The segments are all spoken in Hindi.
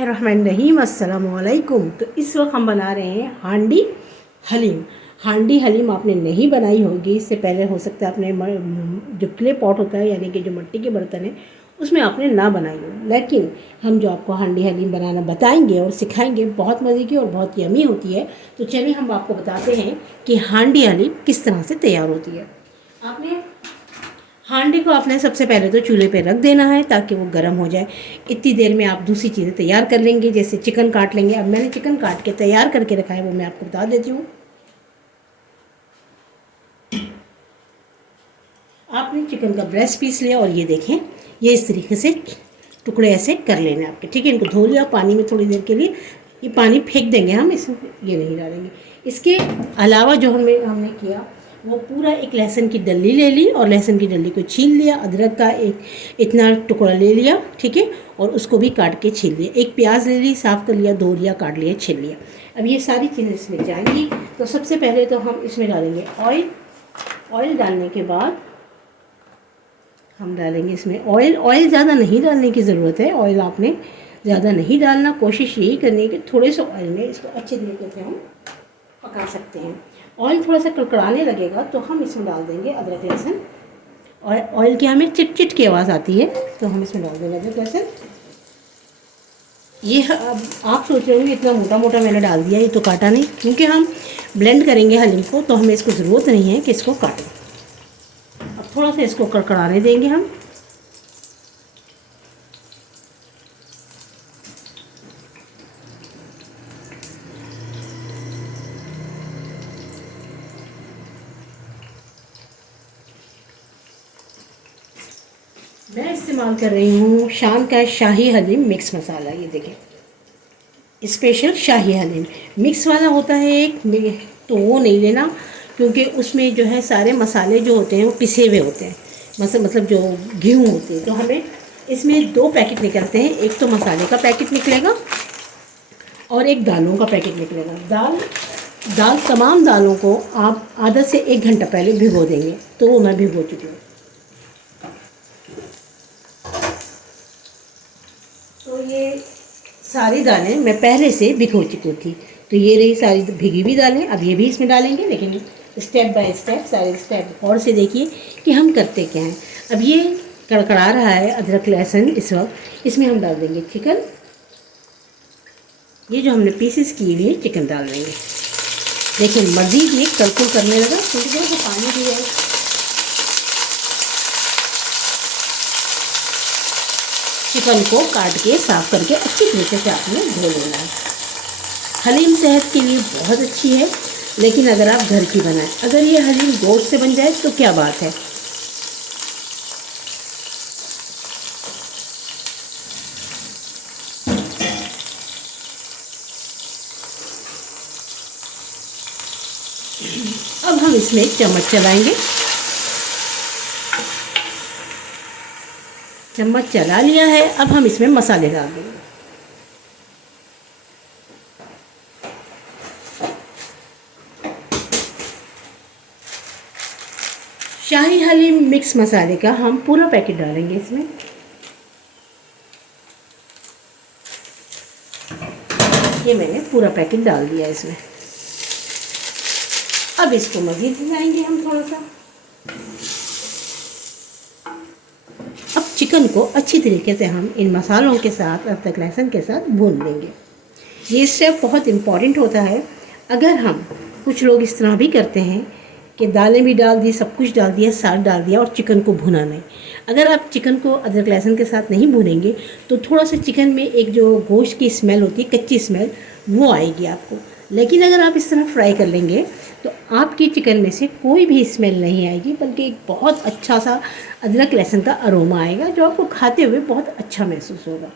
रहमान अस्सलाम वालेकुम। तो इस वक्त हम बना रहे हैं हांडी हलीम। हांडी हलीम आपने नहीं बनाई होगी इससे पहले, हो सकता है आपने जो क्ले पॉट होता है यानी कि जो मिट्टी के बर्तन है उसमें आपने ना बनाई हो, लेकिन हम जो आपको हांडी हलीम बनाना बताएंगे और सिखाएंगे बहुत मज़े की और बहुत यमी होती है। तो चलिए हम आपको बताते हैं कि हांडी हलीम किस तरह से तैयार होती है। आपने हांडी को आपने सबसे पहले तो चूल्हे पे रख देना है ताकि वो गर्म हो जाए। इतनी देर में आप दूसरी चीज़ें तैयार कर लेंगे, जैसे चिकन काट लेंगे। अब मैंने चिकन काट के तैयार करके रखा है, वो मैं आपको बता देती हूँ। आपने चिकन का ब्रेस्ट पीस लिया और ये देखें, ये इस तरीके से टुकड़े ऐसे कर लेने आपके, ठीक है। इनको धो लिया पानी में थोड़ी देर के लिए, ये पानी फेंक देंगे हम, इसमें ये नहीं डालेंगे। इसके अलावा जो हमने किया वो पूरा एक लहसुन की डल्ली ले ली और लहसुन की डल्ली को छील लिया। अदरक का एक इतना टुकड़ा ले लिया, ठीक है, और उसको भी काट के छील लिया। एक प्याज ले ली, साफ़ कर लिया, धो लिया, काट लिया, छील लिया। अब ये सारी चीज़ें इसमें जाएंगी। तो सबसे पहले तो हम इसमें डालेंगे ऑयल। ऑयल डालने के बाद हम डालेंगे इसमें ऑयल। ऑयल ज़्यादा नहीं डालने की ज़रूरत है, ऑयल आपने ज़्यादा नहीं डालना। कोशिश यही करनी है कि थोड़े से ऑयल में इसको अच्छे तरीके से हम पका सकते हैं। ऑयल थोड़ा सा कड़कड़ाने लगेगा तो हम इसमें डाल देंगे अदरक लहसुन। और ऑयल की हमें चिट चिट की आवाज़ आती है तो हम इसमें डाल देंगे अदरक लहसुन। ये अब आप सोच रहे होंगे इतना मोटा मोटा मैंने डाल दिया, ये तो काटा नहीं, क्योंकि हम ब्लेंड करेंगे हलीम को तो हमें इसको ज़रूरत नहीं है कि इसको काटें। अब थोड़ा सा इसको कड़कड़ाने देंगे हम। मैं इस्तेमाल कर रही हूँ शान का शाही हलीम मिक्स मसाला। ये देखें, स्पेशल शाही हलीम मिक्स वाला होता है एक, तो वो नहीं लेना, क्योंकि उसमें जो है सारे मसाले जो होते हैं वो पिसे हुए होते हैं, मतलब जो गेहूँ होते हैं। तो हमें इसमें दो पैकेट निकलते हैं, एक तो मसाले का पैकेट निकलेगा और एक दालों का पैकेट निकलेगा। दाल तमाम दालों को आप आधा से 1 घंटा पहले भिगो देंगे, तो वो मैं भिगो चुकी हूँ। तो ये सारी दालें मैं पहले से भिगो चुकी थी, तो ये रही सारी भिगी हुई दालें। अब ये भी इसमें डालेंगे, लेकिन स्टेप बाय स्टेप सारे स्टेप और से देखिए कि हम करते क्या हैं। अब ये कड़कड़ा रहा है अदरक लहसुन, इस वक्त इसमें हम डाल देंगे चिकन। ये जो हमने पीसेस किए हुए चिकन डाल देंगे। देखिए मज़ीद ये कलकुल करने लगा, क्योंकि जो पानी भी है। चिकन को काट के साफ़ करके अच्छी तरीके से आपने धो लेना है। हलीम सेहत के लिए बहुत अच्छी है, लेकिन अगर आप घर की बनाएं, अगर ये हलीम गोश्त से बन जाए तो क्या बात है। अब हम इसमें चम्मच चलाएंगे। चम्मच चला लिया है, अब हम इसमें मसाले डाल देंगे। शाही हलीम मिक्स मसाले का हम पूरा पैकेट डालेंगे इसमें। ये मैंने पूरा पैकेट डाल दिया इसमें। अब इसको मज़ीद हिलाएंगे हम थोड़ा सा। अब चिकन को अच्छी तरीके से हम इन मसालों के साथ, अदरक लहसुन के साथ भून लेंगे। ये स्टेप बहुत इम्पॉर्टेंट होता है। अगर हम, कुछ लोग इस तरह भी करते हैं कि दालें भी डाल दी, सब कुछ डाल दिया, साग डाल दिया और चिकन को भुना नहीं। अगर आप चिकन को अदरक लहसुन के साथ नहीं भूनेंगे तो थोड़ा सा चिकन में एक जो गोश्त की स्मेल होती है, कच्ची स्मेल, वो आएगी आपको। लेकिन अगर आप इस तरह फ्राई कर लेंगे तो आपकी चिकन में से कोई भी स्मेल नहीं आएगी, बल्कि एक बहुत अच्छा सा अदरक लहसुन का अरोमा आएगा जो आपको खाते हुए बहुत अच्छा महसूस होगा।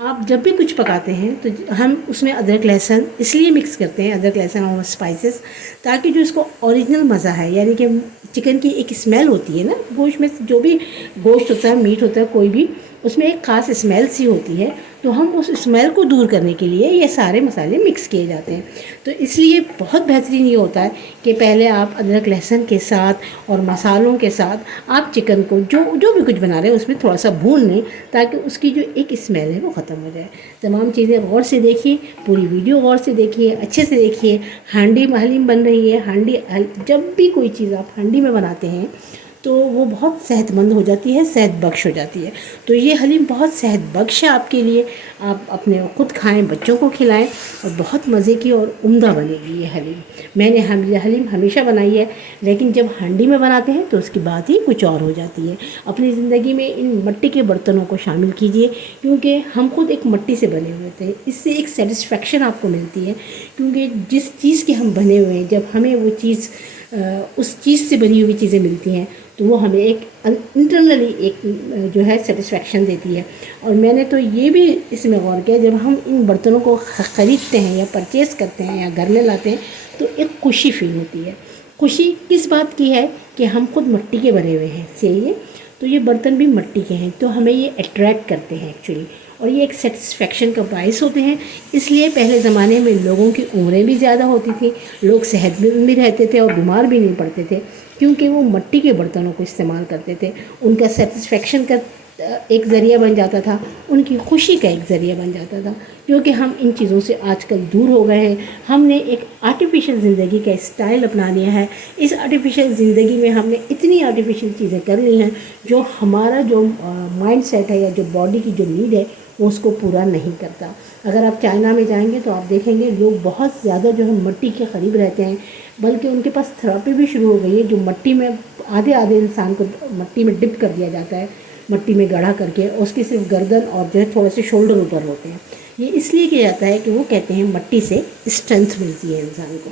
आप जब भी कुछ पकाते हैं तो हम उसमें अदरक लहसुन इसलिए मिक्स करते हैं, अदरक लहसुन और स्पाइसेस, ताकि जो इसको ओरिजिनल मज़ा है, यानी कि चिकन की एक स्मेल होती है ना गोश्त में, जो भी गोश्त होता है, मीट होता है, कोई भी, उसमें एक ख़ास स्मेल सी होती है, तो हम उस स्मेल को दूर करने के लिए ये सारे मसाले मिक्स किए जाते हैं। तो इसलिए बहुत बेहतरीन ये होता है कि पहले आप अदरक लहसुन के साथ और मसालों के साथ आप चिकन को जो जो भी कुछ बना रहे हैं उसमें थोड़ा सा भून लें, ताकि उसकी जो एक स्मेल है वो ख़त्म हो जाए। तमाम चीज़ें गौर से देखिए, पूरी वीडियो गौर से देखिए, अच्छे से देखिए। हांडी में हलीम बन रही है। जब भी कोई चीज़ आप हांडी में बनाते हैं तो वो बहुत सेहतमंद हो जाती है, सेहत बख्श हो जाती है। तो ये हलीम बहुत सेहत बख्श है आपके लिए। आप अपने खुद खाएं, बच्चों को खिलाएं, और बहुत मज़े की और उम्दा बनेगी ये हलीम। मैंने हलीम हमेशा बनाई है, लेकिन जब हांडी में बनाते हैं तो उसकी बात ही कुछ और हो जाती है। अपनी ज़िंदगी में इन मिट्टी के बर्तनों को शामिल कीजिए, क्योंकि हम खुद एक मिट्टी से बने हुए थे। इससे एक सेटिस्फेक्शन आपको मिलती है, क्योंकि जिस चीज़ के हम बने हुए हैं, जब हमें वो चीज़ उस चीज़ से बनी हुई चीज़ें मिलती हैं तो वो हमें एक इंटरनली एक जो है सेटिस्फेक्शन देती है। और मैंने तो ये भी इसमें गौर किया, जब हम इन बर्तनों को ख़रीदते हैं या परचेज़ करते हैं या घर में लाते हैं तो एक खुशी फील होती है। खुशी किस बात की है कि हम खुद मिट्टी के बने हुए हैं से, तो ये बर्तन भी मिट्टी के हैं, तो हमें ये अट्रैक्ट करते हैं एक्चुअली, और ये एक सेटिस्फेक्शन का बायस होते हैं। इसलिए पहले ज़माने में लोगों की उम्रें भी ज़्यादा होती थी, लोग सेहतमंद भी रहते थे और बीमार भी नहीं पड़ते थे, क्योंकि वो मिट्टी के बर्तनों को इस्तेमाल करते थे। उनका सेटिस्फेक्शन का एक ज़रिया बन जाता था, उनकी खुशी का एक ज़रिया बन जाता था। क्योंकि हम इन चीज़ों से आजकल दूर हो गए हैं। हमने एक आर्टिफिशियल ज़िंदगी का स्टाइल अपना लिया है। इस आर्टिफिशियल ज़िंदगी में हमने इतनी आर्टिफिशियल चीज़ें कर ली हैं जो हमारा जो माइंड सेट है या जो बॉडी की जो नीड है वो उसको पूरा नहीं करता। अगर आप चाइना में जाएंगे तो आप देखेंगे लोग बहुत ज़्यादा जो है मिट्टी के करीब रहते हैं, बल्कि उनके पास थेरेपी भी शुरू हो गई है, जो मिट्टी में आधे आधे इंसान को मिट्टी में डिप कर दिया जाता है, मिट्टी में गढ़ा करके, और उसकी सिर्फ गर्दन और जो है थोड़े से शोल्डर ऊपर होते हैं। ये इसलिए किया जाता है कि वो कहते हैं मिट्टी से स्ट्रेंथ मिलती है इंसान को।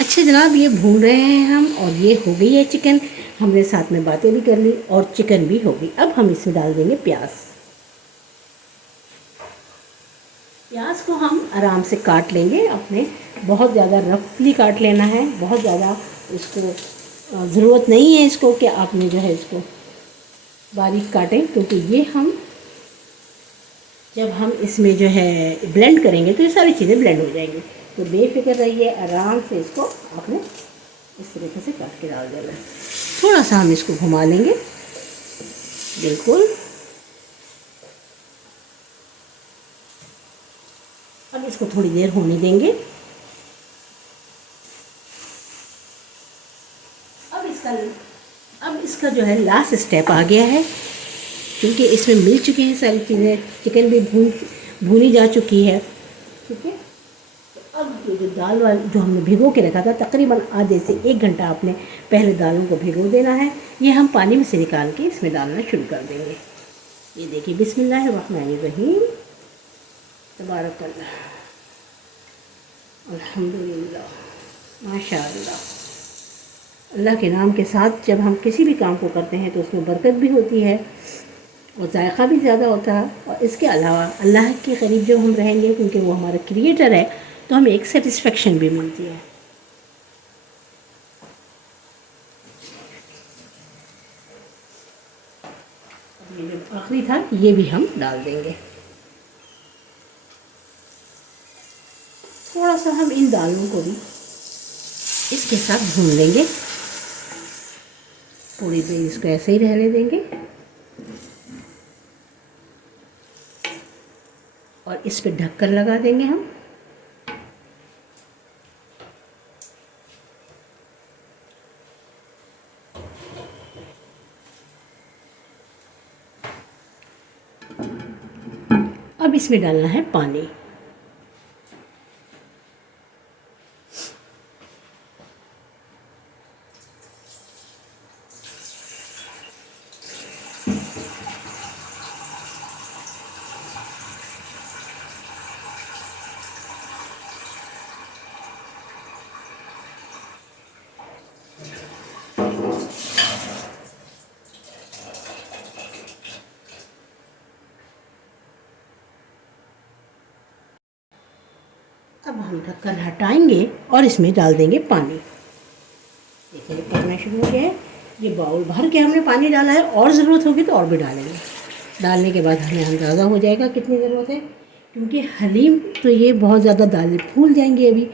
अच्छा जनाब, ये भून रहे हैं हम, और ये हो गई है चिकन। हमने साथ में बातें भी कर ली और चिकन भी हो गई। अब हम इसमें डाल देंगे प्याज। प्याज को हम आराम से काट लेंगे अपने, बहुत ज़्यादा रफली काट लेना है, बहुत ज़्यादा इसको ज़रूरत नहीं है इसको कि आपने जो है इसको बारीक काटें, क्योंकि ये हम जब हम इसमें जो है ब्लेंड करेंगे तो ये सारी चीज़ें ब्लेंड हो जाएंगी। तो बेफिक्र रहिए, आराम से इसको आपने इस तरीके से काट के डाल देना है। थोड़ा सा हम इसको घुमा लेंगे, बिल्कुल। अब इसको थोड़ी देर होने देंगे। अब इसका जो है लास्ट स्टेप आ गया है, क्योंकि इसमें मिल चुकी हैं सारी चीज़ें, चिकन भी भूनी जा चुकी है, ठीक है। तो अब ये जो दाल वाली जो हमने भिगो के रखा था, तकरीबन आधे से 1 घंटा आपने पहले दालों को भिगो देना है। ये हम पानी में से निकाल के इसमें डालना शुरू कर देंगे। ये देखिए, बिस्मिल्लाहिर्रहमानिर्रहीम, तबारकल्लाह, अल्हम्दुलिल्लाह, माशाअल्लाह। अल्लाह के नाम के साथ जब हम किसी भी काम को करते हैं तो उसमें बरकत भी होती है और जायका भी ज़्यादा होता है। और इसके अलावा अल्लाह के करीब जब हम रहेंगे, क्योंकि वो हमारा क्रिएटर है, तो हमें एक सेटिस्फेक्शन भी मिलती है। ये जो आखिरी था ये भी हम डाल देंगे। थोड़ा सा हम इन दालों को भी इसके साथ भून लेंगे, थोड़ी देर इसको ऐसे ही रहने देंगे, और इस पे ढक्कन लगा देंगे हम। अब इसमें डालना है पानी। अब हम ढक्कन हटाएंगे और इसमें डाल देंगे पानी। देखिए पकना शुरू हो गया है। ये बाउल भर के हमने पानी डाला है, और ज़रूरत होगी तो और भी डालेंगे। डालने के बाद हमें अंदाज़ा हो जाएगा कितनी ज़रूरत है, क्योंकि हलीम तो ये बहुत ज़्यादा दालें फूल जाएंगी अभी,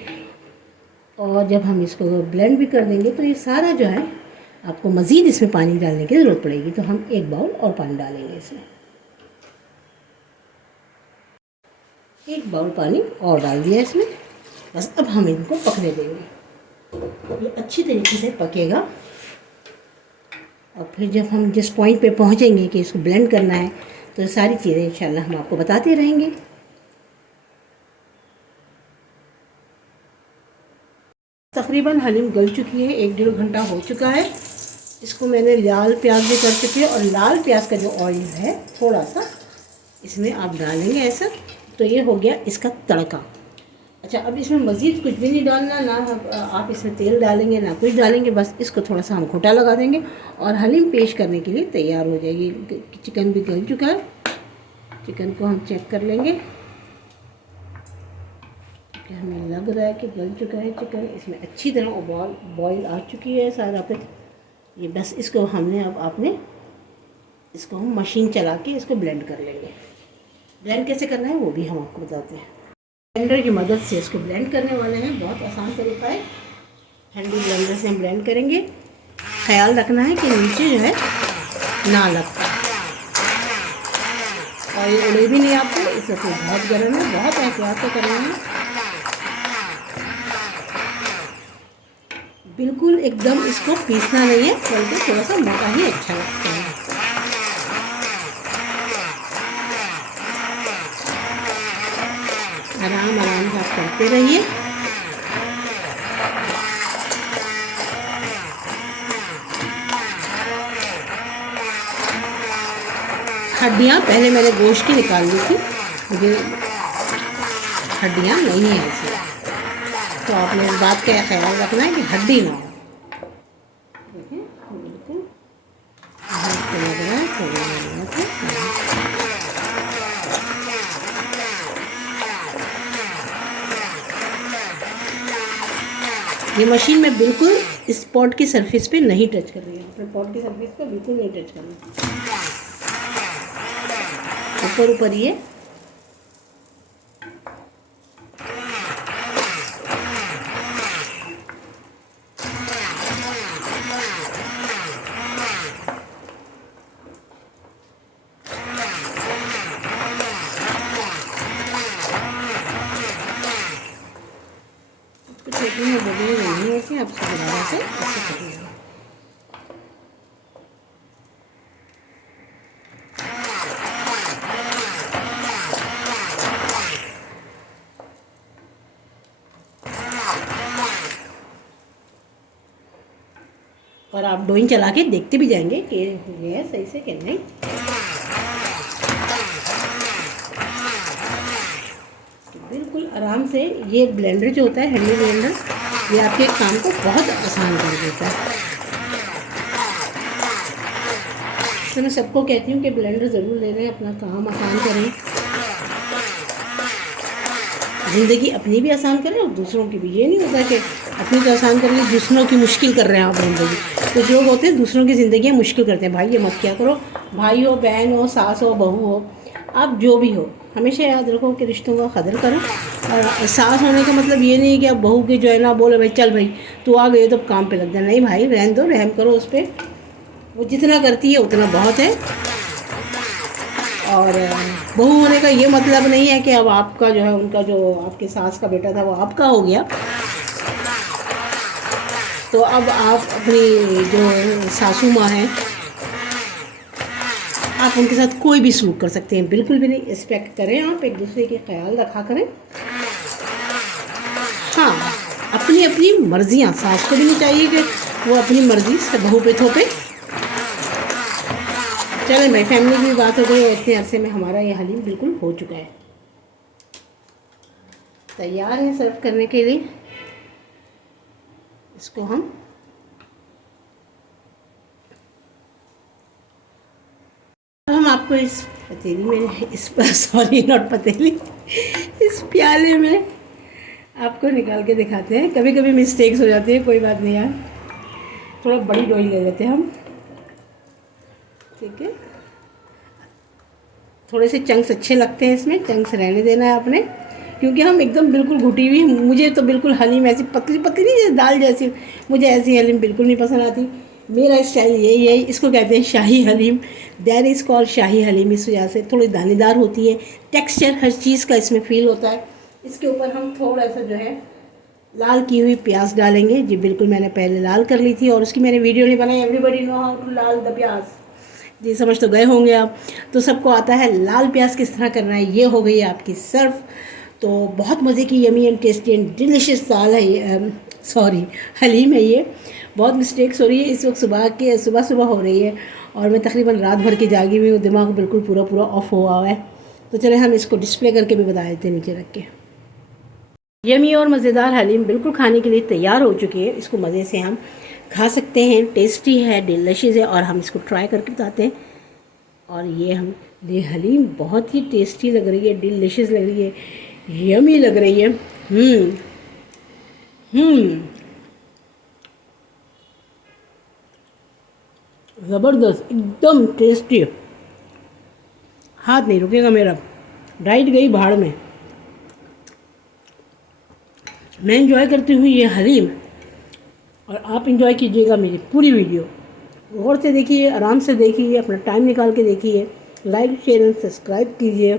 और जब हम इसको ब्लेंड भी कर देंगे तो ये सारा जो है आपको मज़ीद इसमें पानी डालने की ज़रूरत पड़ेगी। तो हम 1 बाउल और पानी डालेंगे इसमें, 1 बाउल पानी और डाल दिया इसमें। बस अब हम इनको पकने देंगे, ये अच्छी तरीके से पकेगा। और फिर जब हम जिस पॉइंट पे पहुंचेंगे कि इसको ब्लेंड करना है, तो सारी चीज़ें इंशाल्लाह हम आपको बताते रहेंगे। तकरीबन हलीम गल चुकी है, 1-1.5 घंटा हो चुका है। इसको मैंने लाल प्याज भी कर चुकी है, और लाल प्याज का जो ऑयल है थोड़ा सा इसमें आप डालेंगे ऐसा, तो ये हो गया इसका तड़का। अच्छा, अब इसमें मज़ीद कुछ भी नहीं डालना, ना आप इसमें तेल डालेंगे ना कुछ डालेंगे, बस इसको थोड़ा सा हम घोटा लगा देंगे और हलीम पेश करने के लिए तैयार हो जाएगी। चिकन भी गल चुका है, चिकन को हम चेक कर लेंगे कि हमें लग रहा है कि गल चुका है चिकन। इसमें अच्छी तरह बॉयल आ चुकी है सारा पे। ये बस इसको हमने आपने इसको हम मशीन चला के इसको ब्लेंड कर लेंगे। ब्लेंड कैसे करना है वो भी हम आपको बताते हैं। ब्लेंडर की मदद से इसको ब्लेंड करने वाले हैं, बहुत आसान तरीका है। हैंडी ब्लेंडर से हम ब्लेंड करेंगे। ख्याल रखना है कि नीचे जो है ना लगता, और ये उड़े भी नहीं आपको, इससे तो बहुत गर्म है, बहुत एहतियात से करना है। बिल्कुल एकदम इसको पीसना नहीं है, बल्कि थोड़ा सा मोटा ही अच्छा लगता है। आराम आराम से आप करते रहिए। हड्डियाँ पहले मैंने गोश्त की निकाल ली थी, मुझे हड्डियाँ नहीं है इसमें, तो आपने इस बात का ख्याल रखना है कि हड्डी ना हो। देखिए बिल्कुल लग रहा है थोड़ी मेहनत है। ये मशीन में बिल्कुल इस पॉट की सरफेस पे नहीं टच कर रही है, अपने पॉट की सरफेस पे बिल्कुल नहीं टच करना, ऊपर ऊपर ये छोटी में बड़ी नहीं है कि आप दोबारा से ऐसे करिएगा। और आप डोइंग चला के देखते भी जाएंगे कि ये है सही से कि नहीं। बिल्कुल आराम से ये ब्लेंडर जो होता है, हैंडी ब्लेंडर, ये आपके काम को बहुत आसान कर देता है। तो मैं सबको कहती हूँ कि ब्लेंडर ज़रूर ले लें, अपना काम आसान करें, ज़िंदगी अपनी भी आसान करें और दूसरों की भी। ये नहीं होता कि अपनी तो आसान कर ली, दूसरों की मुश्किल कर रहे हैं आप ज़िंदगी। कुछ लोग होते हैं दूसरों की ज़िंदगी मुश्किल करते हैं। भाई ये मत क्या करो, भाई हो, बहन हो, सास हो, बहू हो, आप जो भी हो, हमेशा याद रखो कि रिश्तों का कदर करो। और सास होने का मतलब ये नहीं कि आप बहू की जो है ना बोले भाई चल भाई तू आ गई तो काम पे लग जा। नहीं भाई, रहन दो, रहम करो उस पर, वो जितना करती है उतना बहुत है। और बहू होने का ये मतलब नहीं है कि अब आपका जो है, उनका जो आपके सास का बेटा था वो आपका हो गया, तो अब आप अपनी जो सासू माँ हैं आप उनके साथ कोई भी सलूक कर सकते हैं, बिल्कुल भी नहीं। रिस्पेक्ट करें, आप एक दूसरे के ख्याल रखा करें। हाँ, अपनी अपनी मर्जियाँ, सास को भी नहीं चाहिए कि वो अपनी मर्जी से बहू पे थोपे। चलें भाई, फैमिली की बात हो गई और इतने अरसे में हमारा ये हलीम बिल्कुल हो चुका है, तैयार है सर्व करने के लिए। इसको हम आपको इस पतीली में, इस पर सॉरी नॉट पतीली, इस प्याले में आपको निकाल के दिखाते हैं। कभी कभी मिस्टेक्स हो जाती है, कोई बात नहीं यार। थोड़ा बड़ी लोई ले लेते हैं हम, ठीक है। थोड़े से चंक्स अच्छे लगते हैं इसमें, चंक्स रहने देना है आपने, क्योंकि हम एकदम बिल्कुल घुटी हुई, मुझे तो बिल्कुल हलीम ऐसी पतली पतली नहीं, जैसे दाल जैसी, मुझे ऐसी हलीम बिल्कुल नहीं पसंद आती। मेरा स्टाइल यही है, इसको कहते हैं शाही हलीम, दैट इज़ कॉल्ड शाही हलीम। इस वजह से थोड़ी दानेदार होती है, टेक्सचर हर चीज़ का इसमें फील होता है। इसके ऊपर हम थोड़ा सा जो है लाल की हुई प्याज डालेंगे जी, बिल्कुल मैंने पहले लाल कर ली थी और उसकी मैंने वीडियो नहीं बनाई। एवरीबडी नो हाउ टू लाल द प्याज, जी समझ तो गए होंगे आप, तो सबको आता है लाल प्याज किस तरह करना है। ये हो गई आपकी सर्व। तो बहुत मज़े की yummy and tasty and delicious दाल है ये, सॉरी हलीम है ये। बहुत मिस्टेक्स हो रही है, इस वक्त सुबह सुबह हो रही है और मैं तकरीबन रात भर की जागी हुई हूँ, दिमाग बिल्कुल पूरा ऑफ हुआ हुआ है। तो चले हम इसको डिस्प्ले करके भी बता देते हैं नीचे रख के। यमी और मज़ेदार हलीम बिल्कुल खाने के लिए तैयार हो चुकी है। इसको मज़े से हम खा सकते हैं, टेस्टी है, डिलिशियस है, और हम इसको ट्राई करके बताते हैं। और ये हलीम बहुत ही टेस्टी लग रही है, डिलिशियस लग रही है, यमी लग रही है। ज़बरदस्त, एकदम टेस्टी। हाथ नहीं रुकेगा मेरा, डाइट गई भाड़ में। मैं इंजॉय करती हूँ ये हलीम, और आप इंजॉय कीजिएगा मेरी पूरी वीडियो। गौर से देखिए, आराम से देखिए, अपना टाइम निकाल के देखिए, लाइक शेयर एंड सब्सक्राइब कीजिए,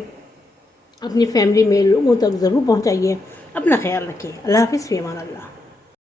अपनी फैमिली में लोगों तक ज़रूर पहुँचाइए। अपना ख्याल रखिए। अल्लाह हाफ़िज़, फ़ी अमान अल्लाह।